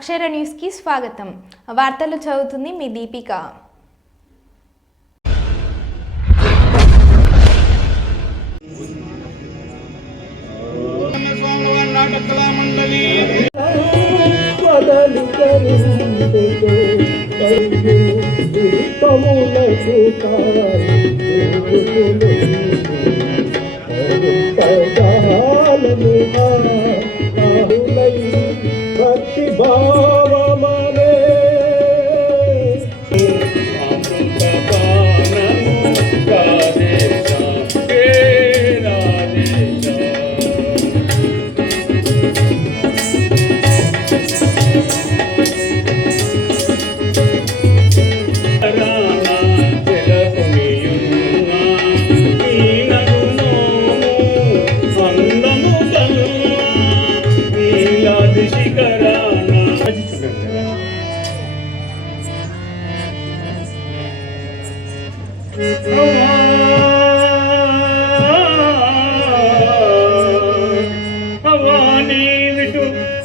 అక్షర న్యూస్కి స్వాగతం. వార్తలు చదువుతుంది మీ దీపిక. భక్తి భావమనే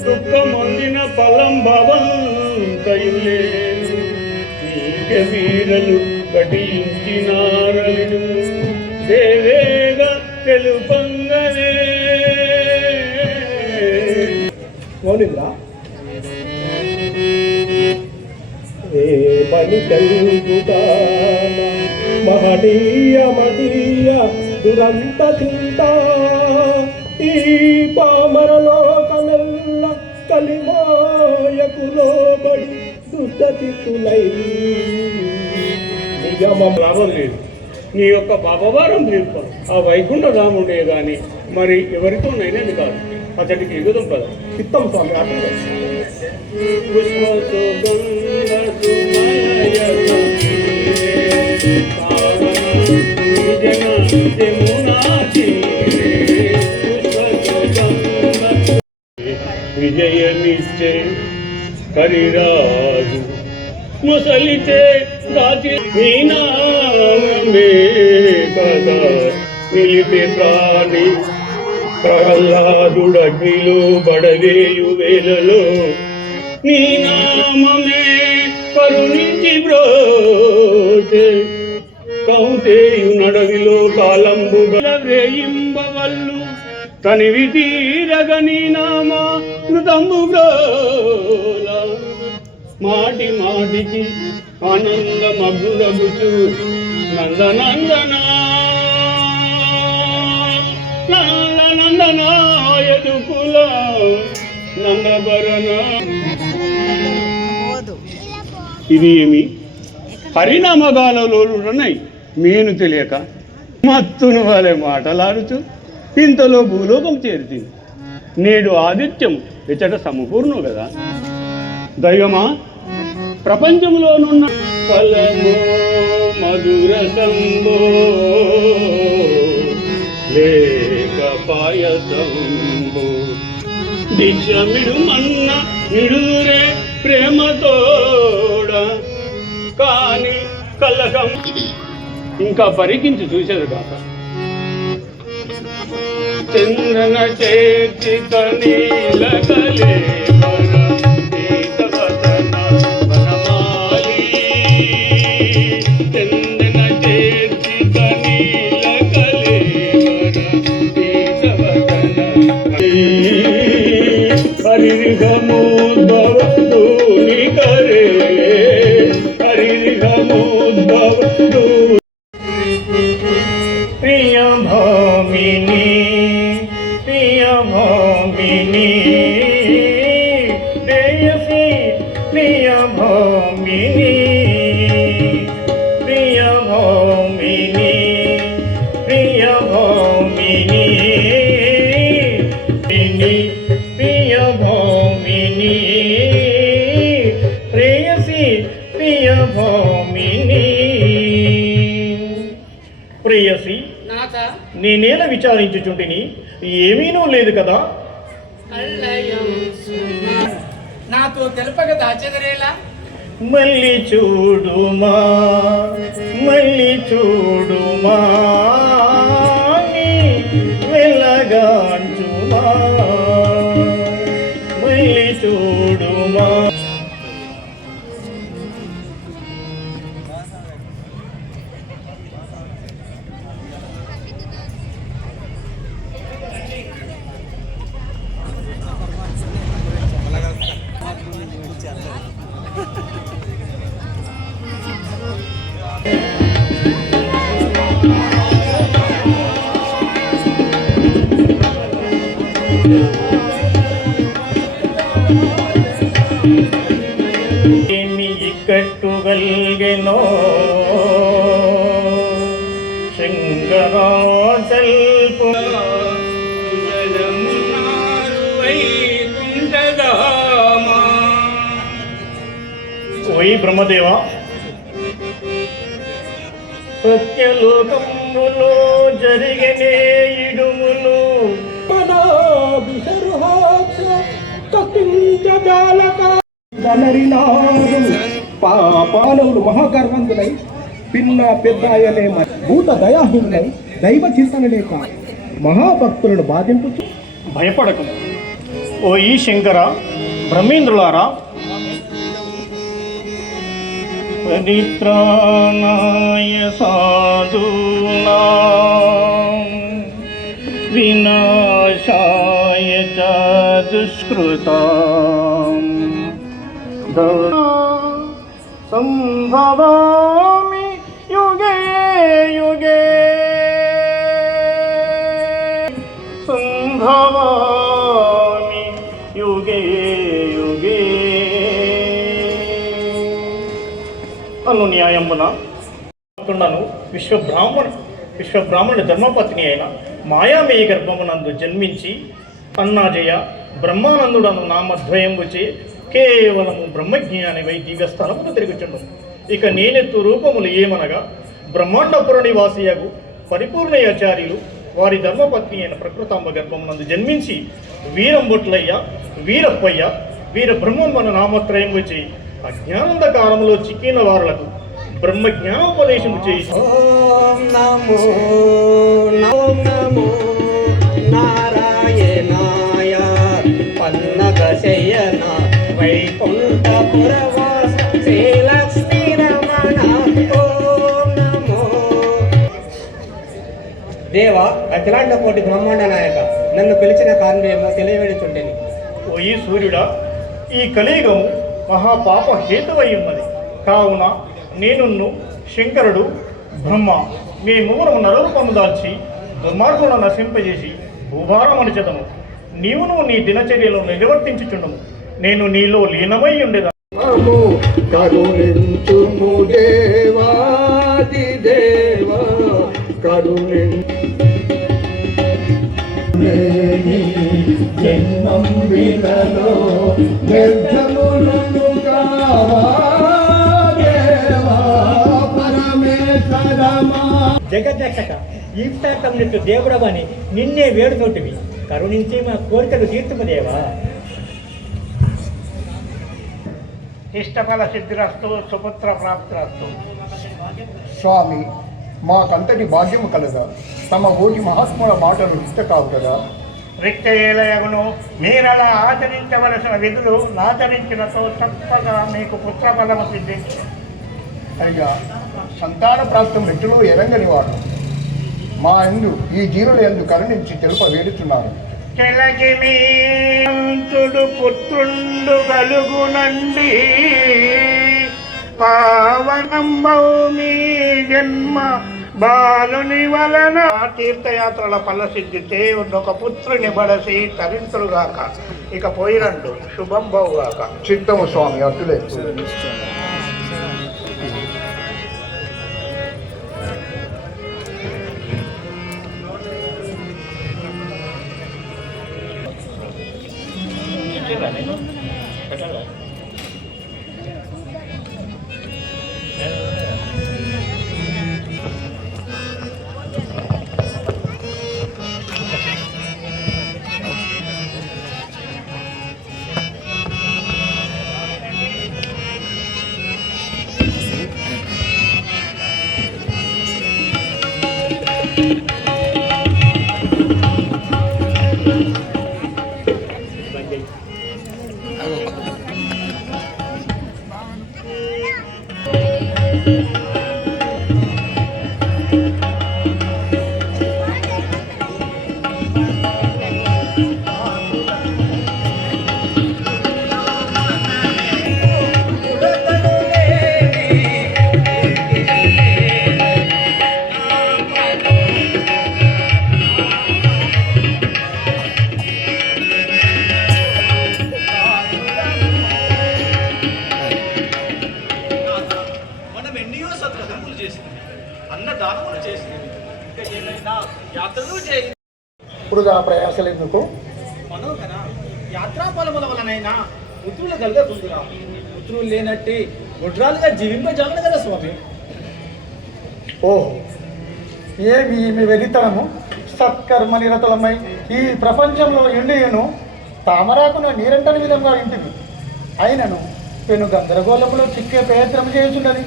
దుఃఖమొందిన ఫలం భవంతయులే నీకే వీరలు కటించినారలు దేవేగా తెలుపంగనే ఏ పని కలుగుతాన మహనీయ మదీయ దురంత చింత ఈ పామరలోకమెల్ల కలిమాయకు లోబడి దుష్టచిత్తులై నియమం లాభం లేదు. నీ యొక్క పాపభారం తీర్పు ఆ వైకుంఠ రాముడే గాని మరి ఎవరితోనైనది కాదు. అతడికి ఎగుదం కదా చిత్తం స్వామి ఆటలు విజయమిచ్చే కరిరాజు ముసలితే రాజు కదా నిలిపే ప్రాణి ప్రహ్లాదుడగ్నిలో బడవేయు వేలలో నీ నామమే కరుణించి బ్రోతే కౌంతేయు నడవిలో కాలంబు వేయింబవల్లు తనివి తీరగని నామా మృతంబు బ్రోల మాటి మాటికి ఆనందమగ్నురగుచు నందనందనా నందనాయదుకుల నందభరణ. ఇది ఏమి హరినామగాలలోనున్నాయి మేను తెలియక మత్తును వాళ్ళే మాటలాడుచు ఇంతలో భూలోకం చేరుతుంది. నేడు ఆదిత్యం ఇచ్చట సమపూర్ణం కదా. దైవమా ప్రపంచంలోనున్న ఫలమో మధుర సంబో లేక పాయసంబో దిశమిడు మన్న నిడురే ప్రేమతోడ కాని కలగం ఇంకా పరికించి చూసేది కాక చంద్రన చేర్చిత నీలకలే హరిగమోద్భవూని కరే హరిగమోద్భవూ ప్రియ భామిని ప్రియ భామిని దేయసి ప్రియ భామిని ప్రియ భామిని ప్రియ భామిని ప్రియ భామిని ప్రేయసి ప్రియ భామిని. ప్రేయసి నేనేల విచారించుచుంటిని ఏమీనూ లేదు కదా. నాతో తెలుపక దాచెదరేలా మళ్ళీ చూడుమా మళ్ళీ చూడుమా వెళ్ళగాంచుమా మళ్ళీ చూడుమా ఏమి ఇక్కట్టుగల్గెనో శంకరాచల్పు ఓయి బ్రహ్మదేవ, సత్యలోకములో జరిగనే ఇడుములు పాలవులు మహాగర్వంతులై పిన్న పెద్ద అనే భూత దయాహీనులై దైవ చింతన లేక మహాభక్తులను బాధింపుచు భయపడకు. ఓ ఈ శంకర బ్రహ్మేంద్రులారా, పరిత్రాణాయ సాధూనాం వినాశాయ చ దుష్కృతాం సంభవామి యుగే యుగే సంభవామి యుగే యుగే అను న్యాయమున విశ్వబ్రాహ్మణ ధర్మపత్ని అయిన మాయామేయ గర్భమునందు జన్మించి అన్నాజయ బ్రహ్మానందుడను నామద్వయముచే కేవలము బ్రహ్మజ్ఞానివై దివ్య స్థలమును తిరుగుచుండు. ఇక నేనెత్తు రూపములు ఏమనగా బ్రహ్మాండపుర నివాసియగు పరిపూర్ణయాచార్యులు వారి ధర్మపత్ని అయిన ప్రకృతాంబ గర్భమునందు జన్మించి వీరంబొట్లయ్య, వీరప్పయ్య, వీర బ్రహ్మమ్మను నామత్రయం వచ్చి అజ్ఞానందకాలంలో చిక్కిన వారులకు బ్రహ్మజ్ఞానోపదేశము చేయి. ఓం నమో నమో నారాయణాయ పన్నగ శయన వైకుంఠపురవాస శ్రీలక్ష్మీ రమణ. ఓం నమో దేవ అఖిలాండ కోటి బ్రహ్మాండ నాయక, నన్ను పిలిచిన కారణమేమో తెలియవేడుచుండెని. ఓ ఈ సూర్యుడా, ఈ కలియుగము మహాపాప హేతువై ఉన్నది. కావున నేనున్ను శంకరుడు బ్రహ్మ మీ మూలము నరరూపము దాల్చి దుర్మార్గులను నశింపజేసి భూభారమనిచదము. నీవును నీ దినచర్యలో నిర్వర్తించుచుండము. నేను నీలో లీనమై ఉండేదాము. కరుణించుము దేవాది దేవ జన్మం విలలో వ్యర్థములను జగద్రక్షక ఈప్తాకమునట్టు దేవుడవని నిన్నే వేడుతోటివి, కరుణించి మా కోరికలు తీర్చుము దేవా. ఇష్టఫల సిద్ధిరస్తు, సుపుత్ర ప్రాప్తిరస్తు. స్వామి, మాకంతటి భాగ్యము కలదా? తమ ఓటి మహాత్ముల మాటలు ఇష్ట కావు కదా. రిక్తయేలయగును మీరలా ఆచరించవలసిన విధులు నాచరించినతో తప్పగా మీకు పుత్రఫలము సిద్ధించు. అయ్యా, సంతాన ప్రాప్తం మెట్టులో ఎరంగని వాడు మా ఎందు ఈ జీవుల ఎందు కరుణించి తెలుప వేడుచున్నారు. చెలకి మీంతుడు పుత్రుండు గలుగునండి పావనంబౌ మీ జన్మ బాలుని వలన. తీర్థయాత్రల ఫలసిద్ధితే ఒక పుత్రుని బడసి తరింతులుగాక. ఇక పోయిరండు శుభం బౌగాక. చిత్తము స్వామి, అటులే. యాత్రలు చేయి. వృధా ప్రయాసలు ఎందుకు? మనోహర, యాత్రా ఫలముల వలనైనా పుత్రులు కలుగుతుందిరా. పుత్రులు లేనట్టి గుడ్రాలుగా జీవింపజాలను కదా స్వామి. ఓహో, ఏమి మీ వెలితనము! సత్కర్మ నిరతులమై ఈ ప్రపంచంలో ఎండియను తామరాకున నీరంటని విధంగా ఇంటివి అయినను పెను గందరగోళంలో చిక్కే ప్రయత్నం చేయుచున్నది.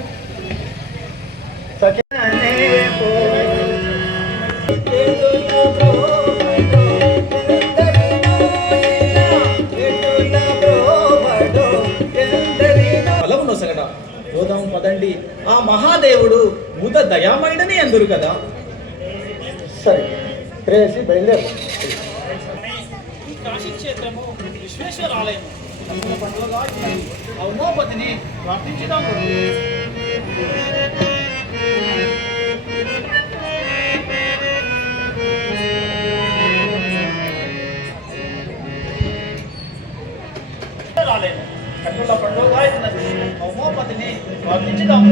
ఫలమును సగట పోదాం పదండి. ఆ మహాదేవుడు భూత దయామయుడని అందరు కదా. సరే, ప్రేసి బయలుదేరు. కాశీ క్షేత్రము విశ్వేశ్వర ఆలయం ఉమాపతిని ప్రార్థించుదాం. ఆలయం కన్నుల పండుగ ఉమాపతిని ప్రార్థించుదాం.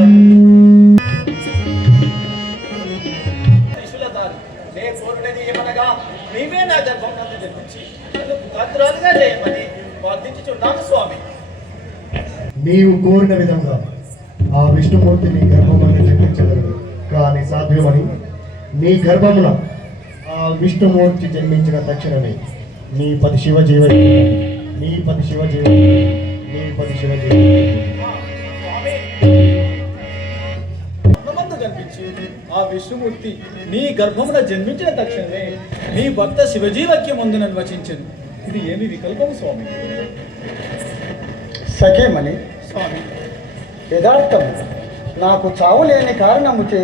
ఏమనగా నీవే నా గర్భం నందు జన్మించి పుత్రాలుగా చేయమని ప్రార్థించుచున్నాను స్వామి. నీవు కోరిన విధంగా ఆ విష్ణుమూర్తి నీ గర్భమును జన్మించగలడు. కానీ సాధ్యమని నీ గర్భమున ఆ విష్ణుమూర్తి జన్మించిన తక్షణమే నీ 10 శివజీవై నీ 10 శివజీవై నీ 10 శివజీవై కనిపించి ఆ విష్ణుమూర్తి నీ గర్భమున జన్మించిన తక్షణమే నీ భక్త శివజీవక్యం ముందునని వచించను. ఇది ఏమి వికల్పం స్వామి? సఖేమని స్వామి, యథార్థము నాకు చావు లేని కారణముచే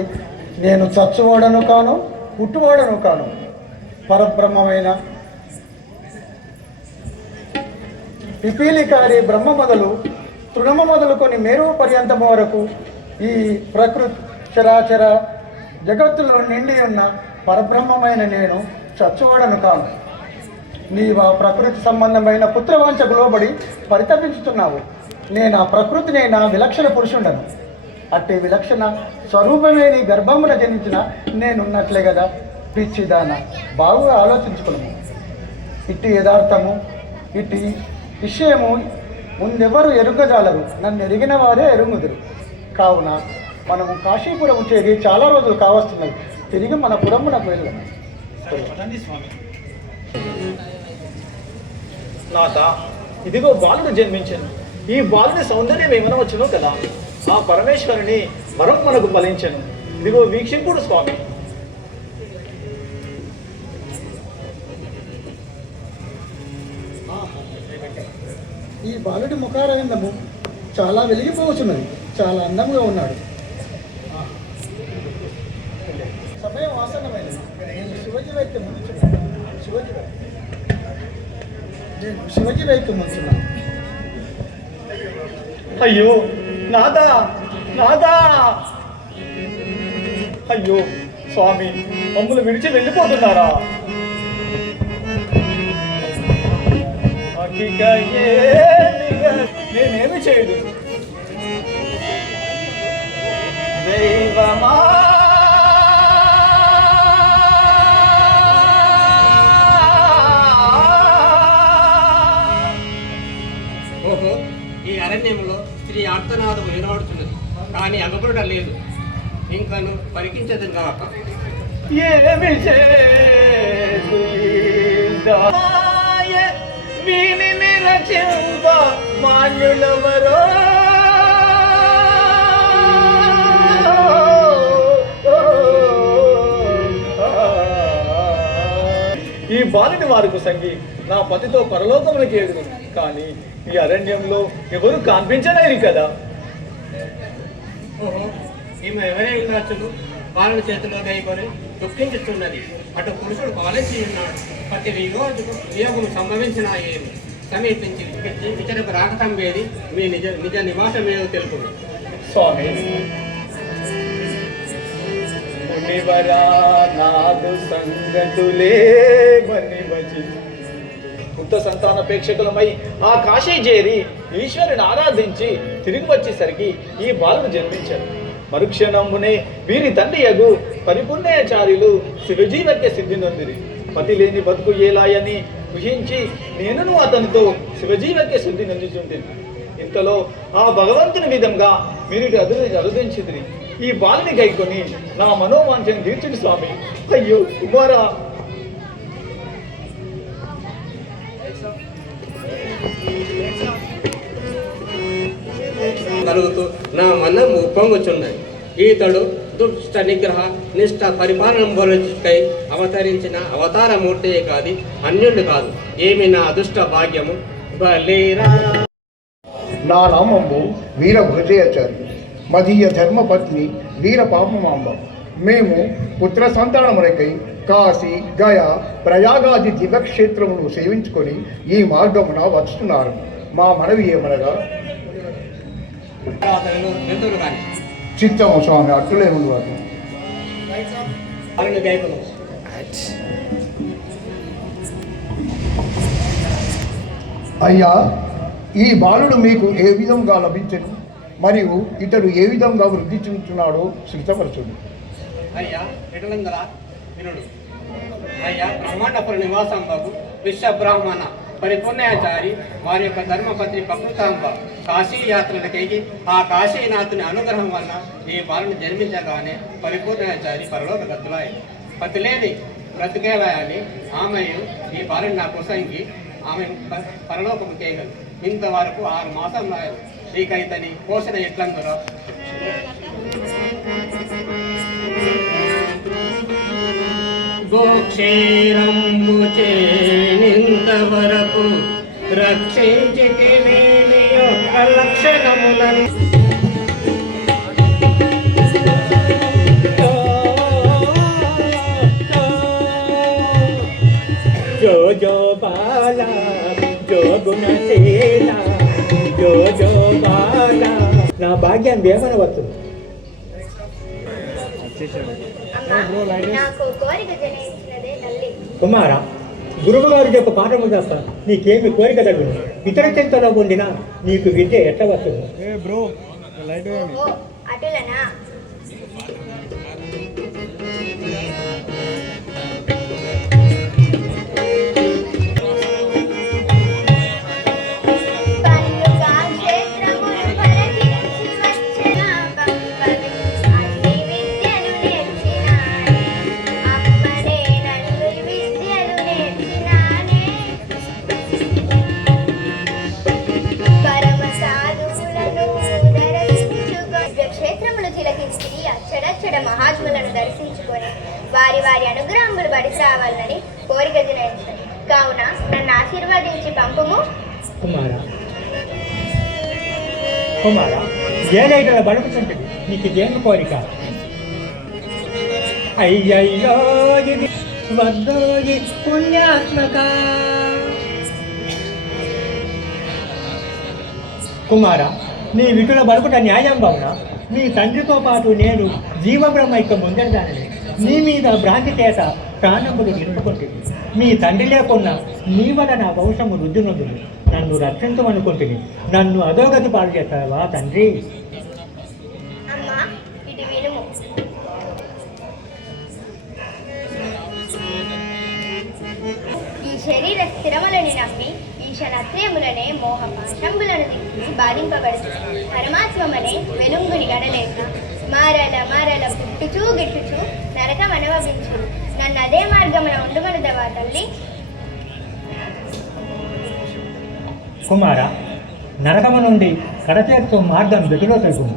నేను చచ్చువాడను కాను, పుట్టువాడను కాను. పరబ్రహ్మమైన పిపీలికారి బ్రహ్మ మొదలు తృణము మొదలుకొని మేరువు పర్యంతము వరకు ఈ ప్రకృతి చరాచర జగత్తులో నిండి ఉన్న పరబ్రహ్మమైన నేను చచ్చువాడను కాను. నీవు ఆ ప్రకృతి సంబంధమైన పుత్రవాంఛకు లోబడి పరితపించుతున్నావు. నేను ఆ ప్రకృతిని నా విలక్షణ పురుషుండను. అట్టి విలక్షణ స్వరూపమే నీ గర్భమున జనించిన నేనున్నట్లే కదా. పిచ్చిదాన, బాగుగా ఆలోచించుకున్నాము. ఇట్టి యథార్థము ఇట్టి విషయము ముందెవరు ఎరుగజాలరు, నన్ను ఎరిగిన వారే ఎరుగుదురు. కావున మనము కాశీపురము చేరి చాలా రోజులు కావస్తున్నది. తిరిగి మన పురమునకు వెళ్ళాము. స్వామి, నాథ, ఇదిగో బాలుడు జన్మించను. ఈ బాలుని సౌందర్యం ఏమైనా వచ్చునో కదా. ఆ పరమేశ్వరుని వరం మనకు ఫలించను. ఇదిగో వీక్షింపుడు స్వామి. ఈ బాలుడి ముఖారవిందము చాలా వెలిగిపోవచ్చున్నది. చాలా అందంగా ఉన్నాడు. సమయం ఆసన్నమైనది. నేను శివజీ వైద్యం ముందుతున్నాను. శివజీ వైద్యం ముందుతున్నాను. అయ్యో నాదా, నాదా! అయ్యో స్వామి, మమ్మల్ని విడిచి వెళ్ళిపోతున్నారా? నేనేమి చేయదు. దైవమా, ఓహో, ఈ అరణ్యంలో స్త్రీ ఆర్తనాదము వినబడుతున్నది, కానీ అగబడ లేదు. ఇంకను పరికించదు కాక. ఏమి వీనిని రచింప మాన్యులవరో. ఈ బాలుని వారికి సంగి నా పతితో పరలోకమునికి ఎదురు. కానీ ఈ అరణ్యంలో ఎవరు కనిపించలేరు కదా. ఓహో, ఈమె ఎవరే ఉండొచ్చును? బాలుని చేతిలో దయకొని దుఃఖించుతున్నది. అటు పురుషుడు పాలించి ఉన్నాడు. ప్రతి వియోగం సంభవించిన ఏమి సమీపించి ఇతరకు రాకతంబేది మీ నిజ నివాసం ఏదో తెలుపు. స్వామి, మునివరా నాదు సంగతులే మనివచి పుత్ర సంతానపేక్షకులమై ఆ కాశీ చేరి ఈశ్వరుని ఆరాధించి తిరిగి వచ్చేసరికి ఈ బాలుడు జన్మించాడు. మరుక్షణంబునే వీరి తండ్రి యగు పరిపుణ్యాచార్యులు శివజీవక్య సిద్ధి నొందిరి. పతి లేని బతుకు ఏలాయని ఊహించి నేనును అతనితో శివజీవక్య సిద్ధి నొందుచుంటిని. ఇంతలో ఆ భగవంతుని విధంగా మీరు అరుదించిదిరి. ఈ బాలుని గైకొని నా మనోవాంఛను తీర్చుడి స్వామి. అయ్యో కుమారా, కలుగుతూ నా మనం ఉప్పొంగుచున్నది. ఈతడు దుష్ట నిగ్రహ నిష్ట పరిపాలనకై అవతరించిన అవతారమూర్తియే కాదు, అన్యుడు కాదు. ఏమి నా అదృష్ట భాగ్యము బలేరా. నా నామము వీరభద్రాచార్య, మదీయ ధర్మపత్ని వీర పాపమాంబ. మేము పుత్ర సంతానములకై కాశీ, గయా, ప్రయాగాది దివ్యక్షేత్రమును సేవించుకొని ఈ మార్గమున వస్తున్నారు. మా మనవి ఏమనగా చిత్తము స్వామి, అట్టులే ఉండవారు. అయ్యా, ఈ బాలుడు మీకు ఏ విధంగా లభించను మరియు ఇతడు ఏ విధంగా వృద్ధి చెందుతున్నాడో శృతపరచుడు. అయ్యా ఎటులందరా వినుడు. అయ్యా బ్రహ్మాండపుర నివాసం బాబు విశ్వ బ్రాహ్మణ పరిపూర్ణాచారి వారి యొక్క ధర్మపత్ని ప్రకృతాంబ కాశీ యాత్రలకై ఆ కాశీనాథుని అనుగ్రహం వల్ల ఈ బాలుని జన్మించగానే పరిపూర్ణాచారి పరలోక గతులాయి. పతిలేని బ్రతికేలాయని ఆమెయు ఈ బాలుని నా కుసంగి ఆమె పరలోకము చేయగలదు. ఇంతవరకు 6 మాసం రాయలు. ఇక ఇతని పోషణ ఎట్లందరో గోక్షేరంబు చేనింతవరకు రక్షించితే నేను యొక్క లక్షణములను జో జో బాలా జో గుణశీల జో జో బాలా. నా భాగ్యాన్ని ఏమనవచ్చు. కుమార, గురువుగారు చెప్పు పాఠము చేస్తా. నీకేమి కోరిక తగ్గును. ఇతర చింతలో ఉండినా నీకు విద్య ఎట్ట వస్తుంది. మహాత్ములను దర్శించుకొని వారి వారి అనుగ్రహములు బడిసి రావాలని కోరిక జనించారు. కావున నన్ను ఆశీర్వదించి పంపుము. కుమార, ఏదైనా బడుపుతుంటుంది. నీకు దేని కోరిక? అయ్యయ్యో ఇది వద్దోయి పుణ్యాత్మక. కుమార, నీ విటుల బడుపుట న్యాయం బావునా? నీ తండ్రితో పాటు నేను జీవబ్రహ్మైక్యం పొందడానని నీ మీద భ్రాంతి చేత ప్రాణములు నిలుపుకుంటుంది. మీ తండ్రి లేకున్నా నీ వల్ల నా వంశము వృద్ధి నొందును. నన్ను రక్షించమనుకుంటుంది. నన్ను అధోగతి పాలు చేస్తావా తండ్రి? ఈ శరీర స్థిరములని నమ్మి ఈశనత్రయములనే మోహపాశంబులను దిక్కి బాధింపబడుతుంది. పరమాత్మమనే వెలుంగుని గడలేక మారల మారల పుట్టుచూ గిట్టుచూ నరకం అనుభవించు. నన్ను అదే మార్గమున ఉండమనుదవా తల్లి? కుమార, నరకము నుండి కడచేర్చు మార్గం వెతులో తెలుగు.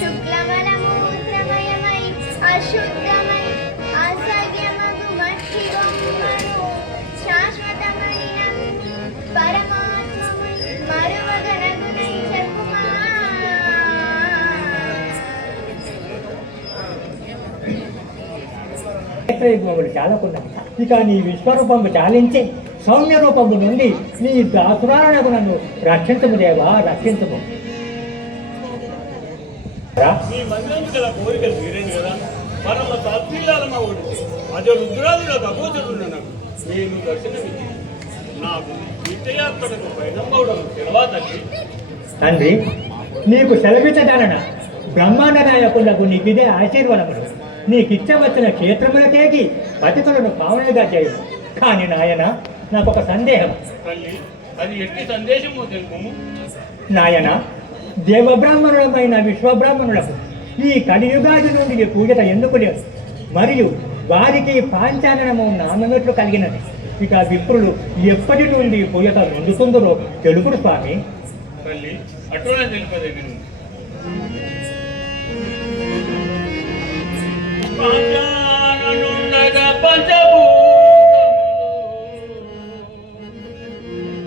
శుక్లమలమూత్రమయమై అశుద్ధమై అసఖ్యమగు మట్టి బొమ్మను శాశ్వతమని నమ్మి పరమాత్మమై మరువగనగునై చెప్పుమా. చాలా కొన్నది. ఇక నీ విశ్వరూపము చాలించి సౌమ్య రూపము నుండి నీ దాసురాలకు నన్ను రక్షించము దేవా, రక్షించము. ఈ మందిరానికి గల కోరికలు తీరేను కదా. పరమ తత్పిల్లాలమ్మ ఒకటి అదే రుద్రాదిలో తగ్గోచుంటున్నాను. నేను దర్శనమిచ్చి నాకు తీర్థయాత్రకు బయలుదేరడం తెలవా తల్లి. తండ్రి, నీకు సెలవిచ్చదాలన బ్రహ్మాండ నాయకులకు నీకిదే ఆశీర్వాదములు. నీకిచ్చవచ్చిన క్షేత్రములకేకి పతితులను పావనగా చేయదు. కానీ నాయన, నాకు ఒక సందేహం. తల్లి, అది ఎట్టి సందేశమో తెలుపు. నాయన, దేవబ్రాహ్మణులమైన విశ్వబ్రాహ్మణులకు ఈ కలియుగాది నుండి పూజత ఎందుకు లేదు? మరియు వారికి పాంచాలనము నామమెట్లు కలిగినది. ఇక విప్రులు ఎప్పటి నుండి పూజత నొందుతుందో తెలుపుడు స్వామి. తల్లి, అటువనే తెలుపదే విను.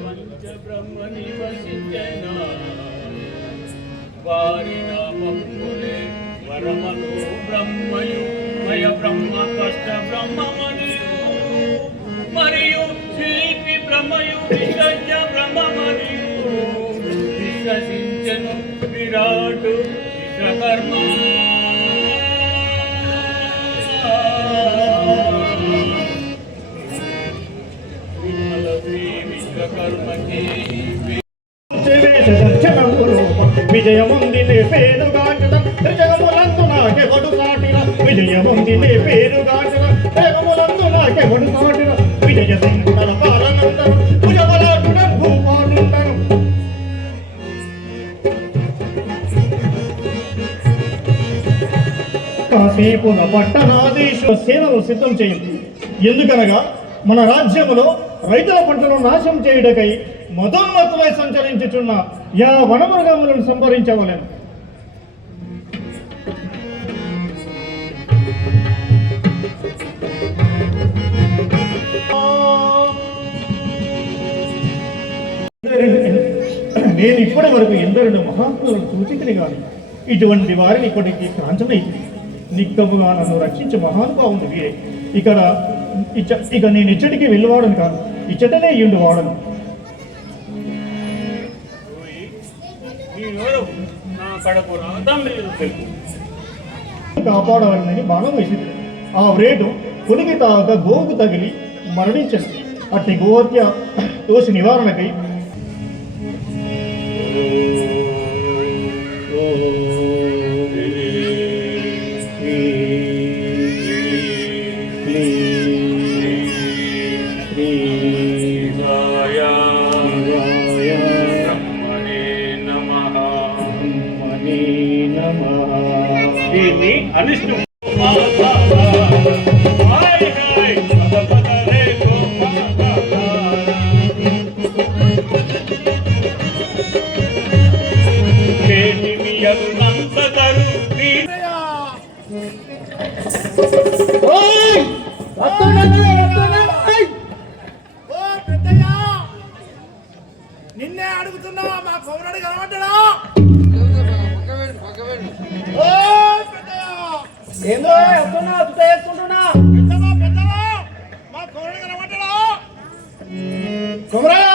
పంచబ్రహ్మని వసించన వారి నామములే వరమను బ్రహ్మయు మయ బ్రహ్మ కష్ట బ్రహ్మమనియు మరియు శిల్పి బ్రహ్మయు విసర్జ బ్రహ్మమనియు విశ్వసించను విరాటు విశ్వకర్మ. విజయముందిలే పేరుగాటన జగములందు నాకెవడు సాటిన విజయముందిలే పేరుగాటన జగములందు నాకెవడు సాటిన విజయ సింగుల పాలనందను భుజబలాటుడ భూపాలుండను. కాసేపున పట్టణాధీశ సేనలు సిద్ధం చేయండి. ఎందుకనగా మన రాజ్యములో రైతుల పంటలు నాశనం చేయుటకై మదోన్మత్తులై సంచరించుచున్న యా వనమృగములను సంహరించవలెను. నేను ఇప్పటి వరకు ఎందరిని మహాత్ములను సూచికని గాని ఇటువంటి వారిని ఇప్పటికీ కాంచనైంది. నిక్కముగా నన్ను రక్షించే మహానుభావుని వీరే. ఇక నేను ఇచ్చటికి వెళ్ళవాడను కాదు, ఇచ్చటనే ఇండు వాడను. కాపాడవాలని బాణం వేసింది. ఆ వ్రేటు కొలికి తాగ గోవుకు తగిలి మరణించింది. అట్టి గోహత్య దోష నివారణకై అనిష్టం నిన్నే అడుగుతున్నా, మా కౌరడు కనబడ్డా? ఏందో ఎత్తున్నా చేసుకుంటున్నా మా కౌరడు కనబడ్డా? కుమరయ్య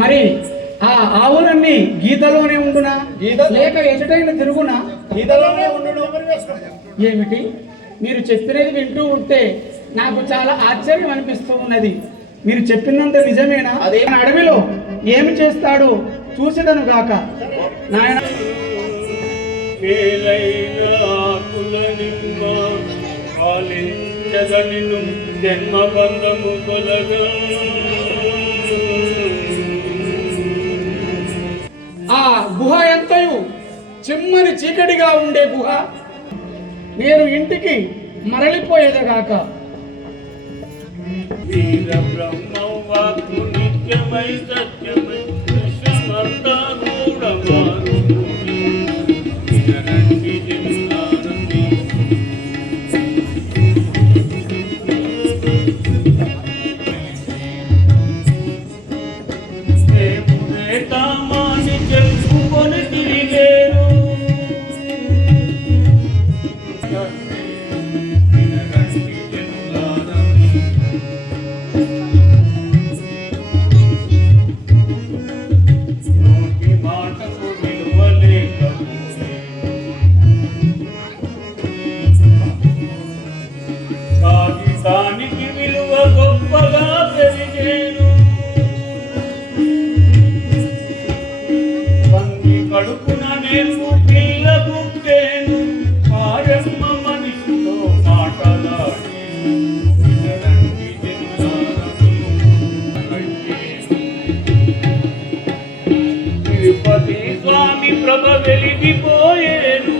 మరి ఆ ఆవులన్నీ గీతలోనే ఉండునా లేక ఎచటైన తిరుగునా? గీతలోనే ఉండు. ఏమిటి మీరు చెప్పినది వింటూ ఉంటే నాకు చాలా ఆశ్చర్యం అనిపిస్తూ ఉన్నది. మీరు చెప్పినంత నిజమేనా? అదే అడవిలో ఏమి చేస్తాడో చూసేదను గాక. నాయన జన్మబంధము తొలగా ఆ గుహ ఎంతయు చిమ్మని చీకటిగా ఉండే గుహ నేను ఇంటికి మరలిపోయేదగాక. వీర బ్రహ్మవాకు నిత్యమై సత్యమై విశ్వమంతా గూఢమాను వినరండి జనులారండి. దేవుడే తామాని చెప్పుకొని తిరిగేరు వినరండి జనులారండి. నోటి మాటకు విలువ లేకపోతే కాగితానికి విలువ గొప్పగా పెరిగేను. పంది కడుపున నేను పిల్ల పుట్టేను మారమ్మ మనిషితో మాటలాడి వినరండి జనులారండి. తిరుపతి స్వామి ప్రభ వెలిగిపోయేను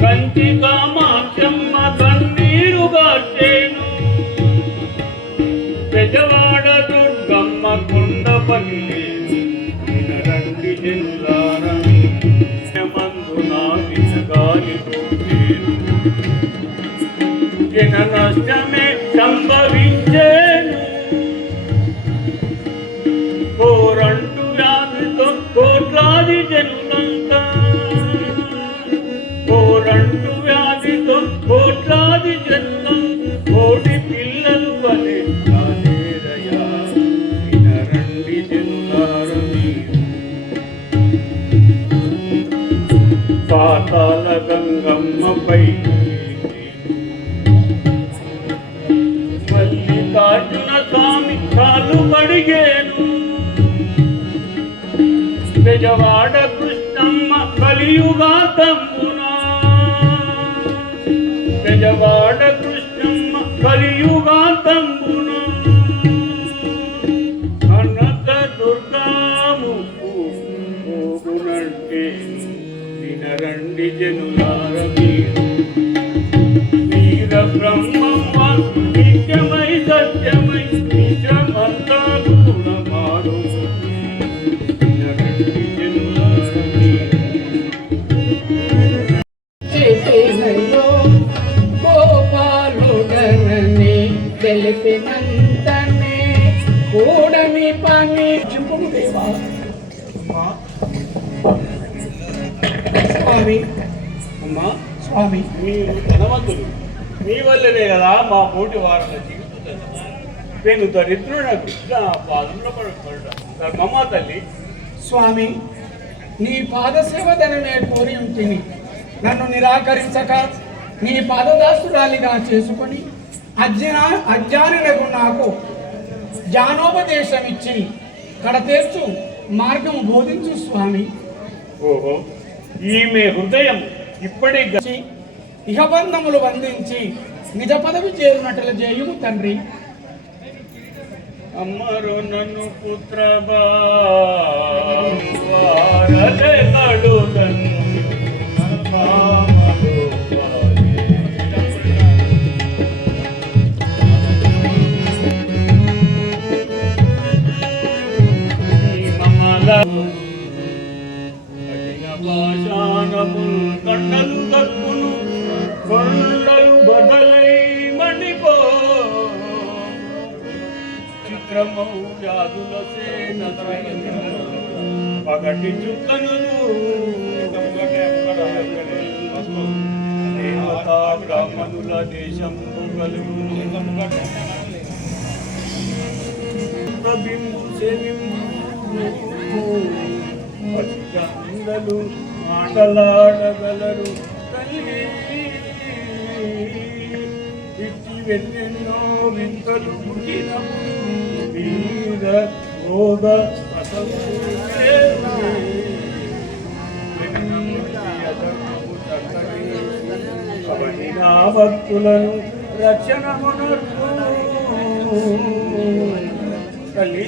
కంచి కామాక్షమ్మ కన్నీరు గార్చేను. బెజవాడ దుర్గమ్మ కొండపల్లి వినరండి జనులారని మందున వినగాలి పుట్టేను. జన నష్టమే సంభవించేను. కోరంటు వ్యాధితో కోట్లాది జనులంతా కోరంటు వ్యాధితో కోట్లాది జనులం కోటి పిల్లలు వలె కాలేరయ్యా వినరండి జనులారని. పాతాళ గంగమ్మపై మల్లికార్జున స్వామి కాలు కడిగేను. బెజవాడ కృష్ణమ్మ కలియుగాతంబునా బెజవాడ కృష్ణమ్మ కలియుగాతంబునా అన్నత దుర్గాము పోగునంటే వినరండి జనులార మీరు. వీర బ్రహ్మమ్మ నిత్యమై సత్యమై విశ్వమంతా గుణమాడు వినరండి జనులార మీరు. గోపాలుడనని తెలిపినంతనే కూడని పని చెప్పుము దేవా. స్వామి అమ్మా స్వామి మీరు ధనవంతులు, మీ వల్లనే కదా మా పోటీ వారుల జీవితం. నేను దరిద్రుడ కృష్ణ పాదంలో పడతా ధర్మమ్మా తల్లి. స్వామి నీ పాదసేవదనమే కోరి ఉంటిని. నన్ను నిరాకరించక నీ పాదదాసురాలిగా చేసుకొని అజ్ఞానులకు నాకు జ్ఞానోపదేశం ఇచ్చి కడతేర్చు మార్గం బోధించు స్వామి. ఓహో, ఈమె హృదయం ఇప్పటి ఇహబంధములు బంధించి నిజ పదవి చేరినట్లు చేయుము తండ్రి. అమ్మరు నన్ను పుత్రబారలే కడుదన్ను పాషాణముల్ కండలు దక్కును కొండలు బదలై మండిపో చిత్రమౌ జాదుల సేన పగటి చుక్కను దేవతా బ్రాహ్మణుల దేశం బిందు అందరూ మాటలాడగలరు తల్లి. ఇట్టి వెన్నెన్నో వింతలు పుట్టినప్పుడు వీర రోగ అవని నా భక్తులను రక్షణ తల్లి.